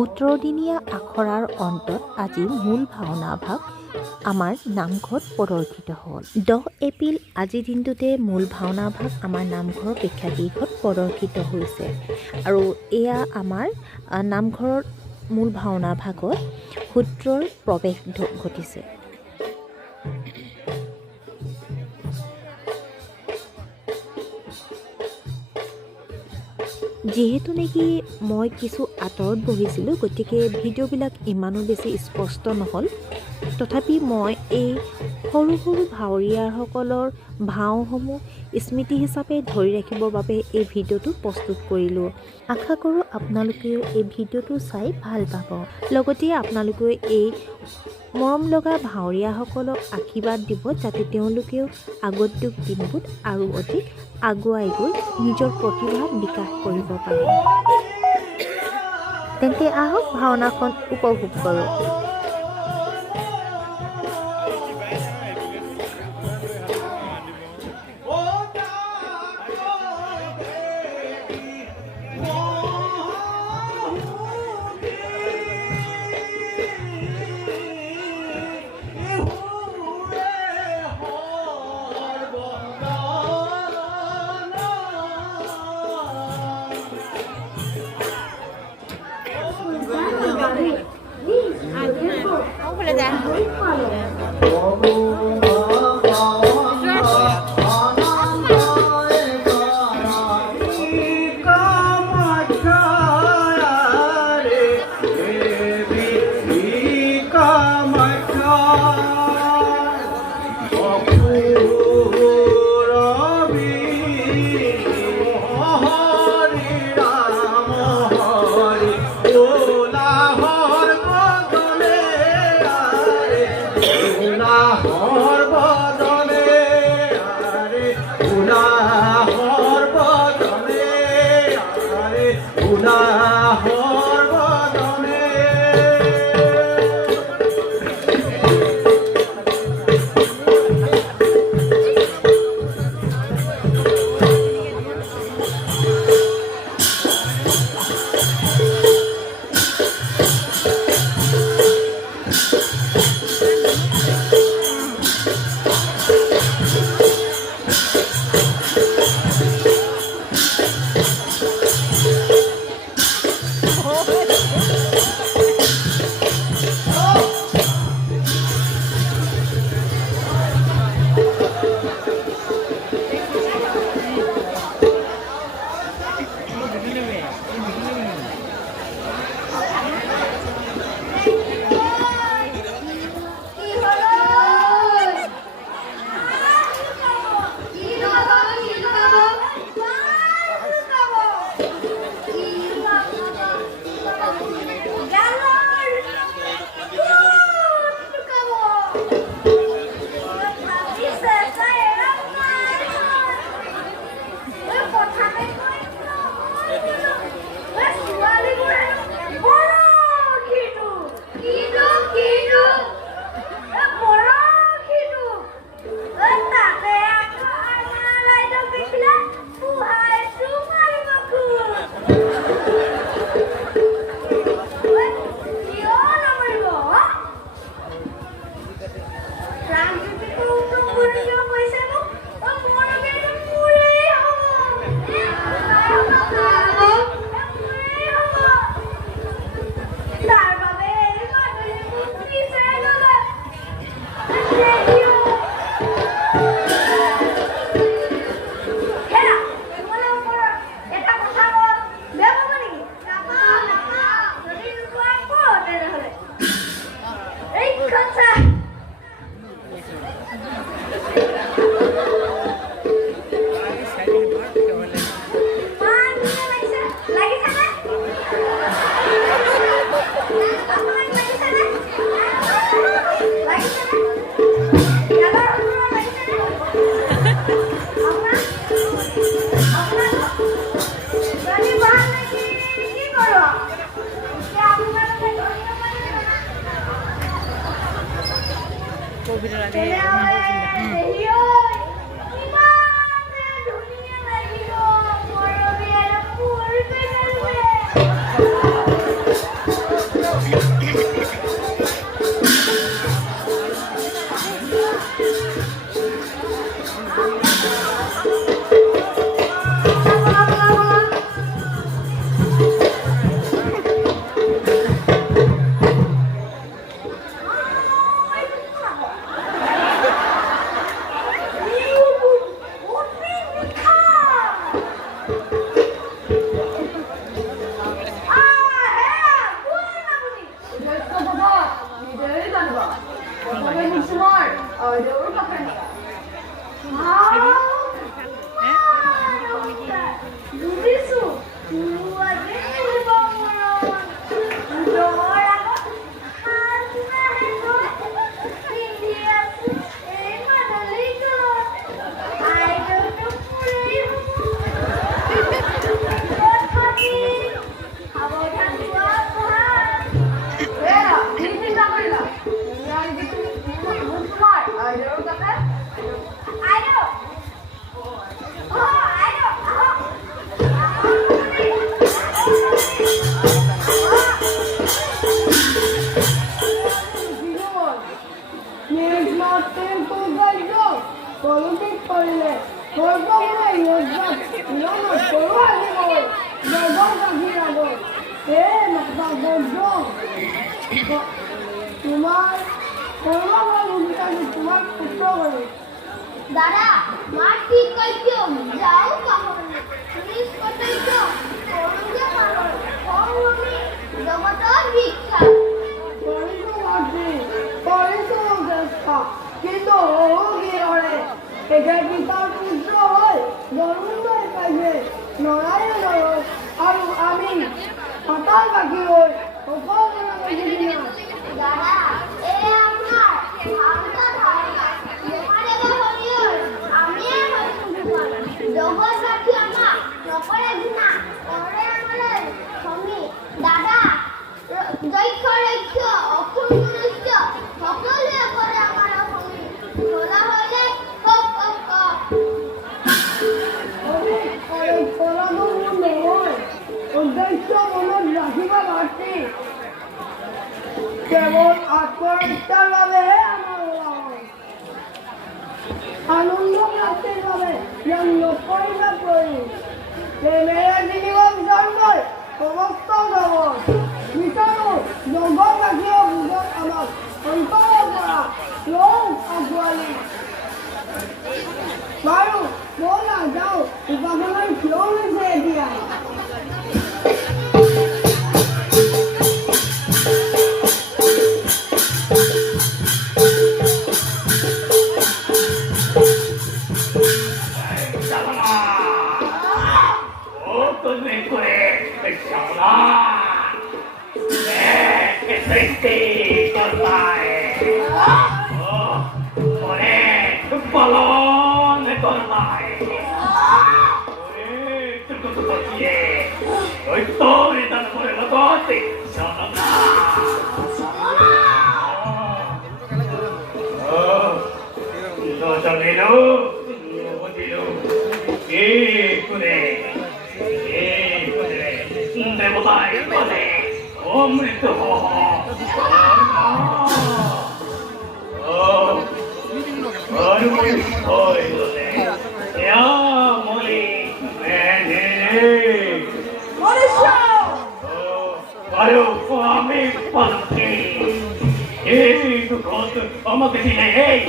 17দিনীয়া আখৰাৰ অন্তত আজি মূল ভাওনা ভাগ আমাৰ নামঘৰত প্ৰদৰ্শিত হ'ল। 10 এপ্ৰিল আজিৰ দিনটোতে মূল ভাওনা ভাগ আমাৰ নামঘৰৰ প্ৰেক্ষাগৃহত প্ৰদৰ্শিত হৈছে আৰু এয়া আমাৰ নামঘৰৰ মূল ভাওনা ভাগত সূত্ৰৰ প্ৰৱেশ ঘটিছে। যিহেতু নেকি মই কিছু আঁতৰত বহিছিলোঁ, গতিকে ভিডিঅ'বিলাক ইমানো বেছি স্পষ্ট নহ'ল। তথাপি মই এই সৰু সৰু ভাৱৰীয়াসকলৰ ভাওসমূহ স্মৃতি হিচাপে ধৰি ৰাখিবৰ বাবে এই ভিডিঅ'টো প্ৰস্তুত কৰিলোঁ। আশা কৰোঁ আপোনালোকেও এই ভিডিঅ'টো চাই ভাল পাব। লগতে আপোনালোকেও এই মৰম লগা ভাৱৰীয়াসকলক আশীৰ্বাদ দিব, যাতে তেওঁলোকেও আগন্তুক দিনবোৰত আৰু অধিক আগুৱাই গৈ নিজৰ প্ৰতিভা বিকাশ কৰিব পাৰে। তেন্তে আহক ভাওনাখন উপভোগ কৰোঁ। মাতৃৰ সৌন্দৰ্য কলুষিত কৰিলে স্বৰ্গলৈ লজ্জাত মিলনত কৰো আহিবই জগৰ গাভীৰ আগত হে মাতা বৰ্জং তোমাৰ সৰ্বময় ভূমিকাটো তোমাক পুত্ৰ কৰি দাদা মাৰ ঠিক কইছো যাও কাহনি পুলিশ কইছো কৰুণে পালন কৰুণে জগতৰ ভিক্ষা কৰিছো মাতৃ কৰিছো চেষ্টা কিন্তু কি কৰে একে পিতাৰ পুত্ৰ হৈ জন্মই পাইছে নৰায়ণৰ আৰু আমি পাতাল বাকী হৈ সকলোৰে দাদা এ আপনার ভাবনা ধারণা তোমারে বহরিয়র আমি জগৎ রাখি আমা নকরে ঘৃণা করে আমারে সঙ্গী দাদা দৈক্ষ রৈক্ষ অক্ষুণ মনুষ্য সকলে করে আমার সঙ্গী বলা হলে হোক হোক হোক উদ্দেশ্য মনত ৰাখিব মাতৃ কেৱল আত্মৰক্ষাৰ বাবেহে আমাৰ আনন্দ প্ৰাপ্তিৰ বাবে ইয়াক নকৰিব কৰি প্ৰেমেৰে কিনিব বিচাৰোঁ সমস্ত জগত বিচাৰোঁ জগতবাসীৰ বুজত আমাক অন্তৰৰ পৰা লওঁ আগুৱালি বাৰু ব'লা যাওঁ উপাসনাৰ কিয় হৈছে এতিয়া আমাকে দিলে এই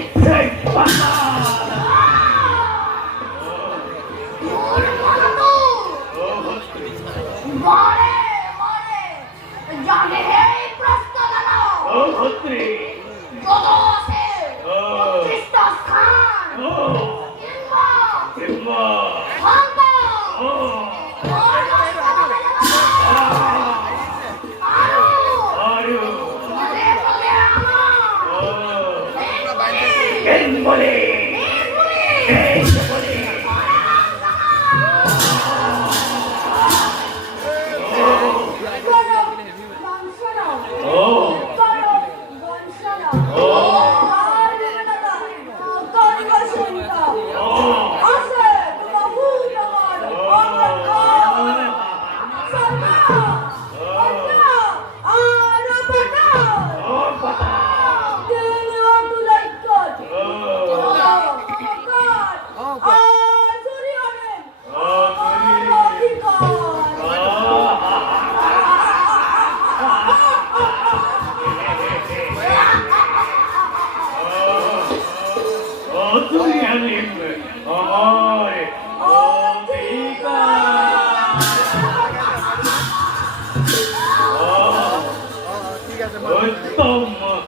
জানে হে প্ৰশ্ন দাদা ও ভদ্ৰী যত আছে 30 স্থান